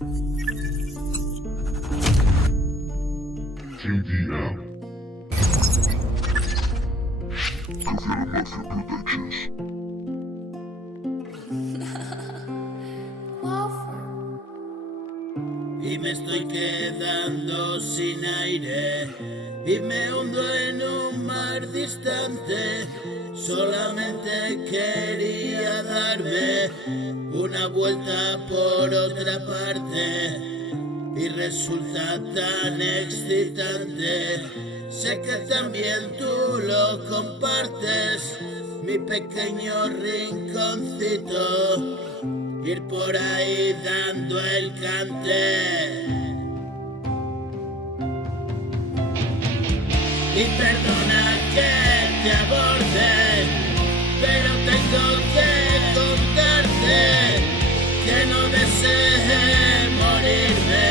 KDM. Confirm Mafia Productions. Y me estoy quedando sin aire y me hundo en un mar distante. Solamente quería darme una vuelta por otra parte y resulta tan excitante. Sé que también tú lo compartes, mi pequeño rinconcito, ir por ahí dando el cante. Y perdona que te aborde, pero tengo que contarte que no desee morirme,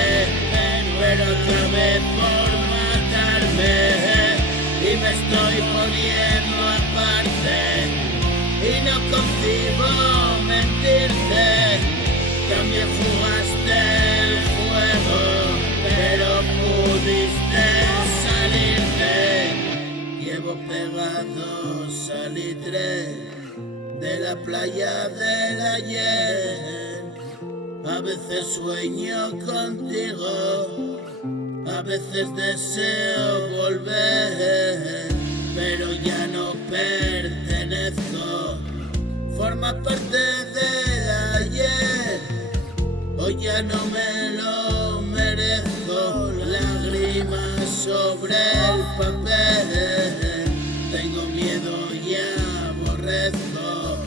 pero acabé por matarme y me estoy poniendo aparte y no concibo mentirte. También jugaste el juego, pero pudiste salirte. Llevo pegado salitre de la playa del ayer. A veces sueño contigo, a veces deseo volver, pero ya no pertenezco. Forma parte del ayer, hoy ya no me lo merezco. Lágrimas sobre el papel, tengo miedo y aborrezco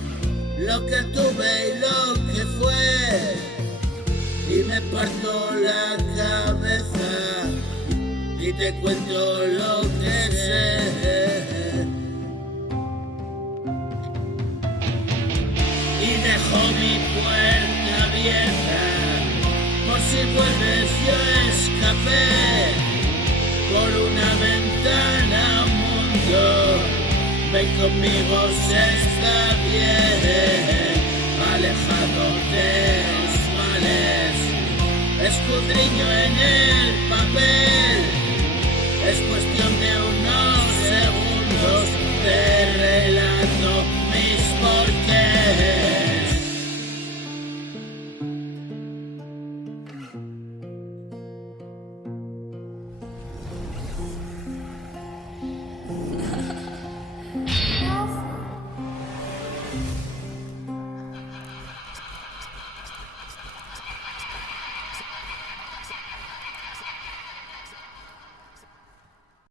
lo que tuve y lo que fue, y me parto la cabeza y te cuento lo que sé. Y dejo mi puerta abierta, por si vuelves yo escapé por una ventana a un mundo. Ven conmigo si está bien, alejado de los males. Escudriño en el papel, es cuestión de unos segundos.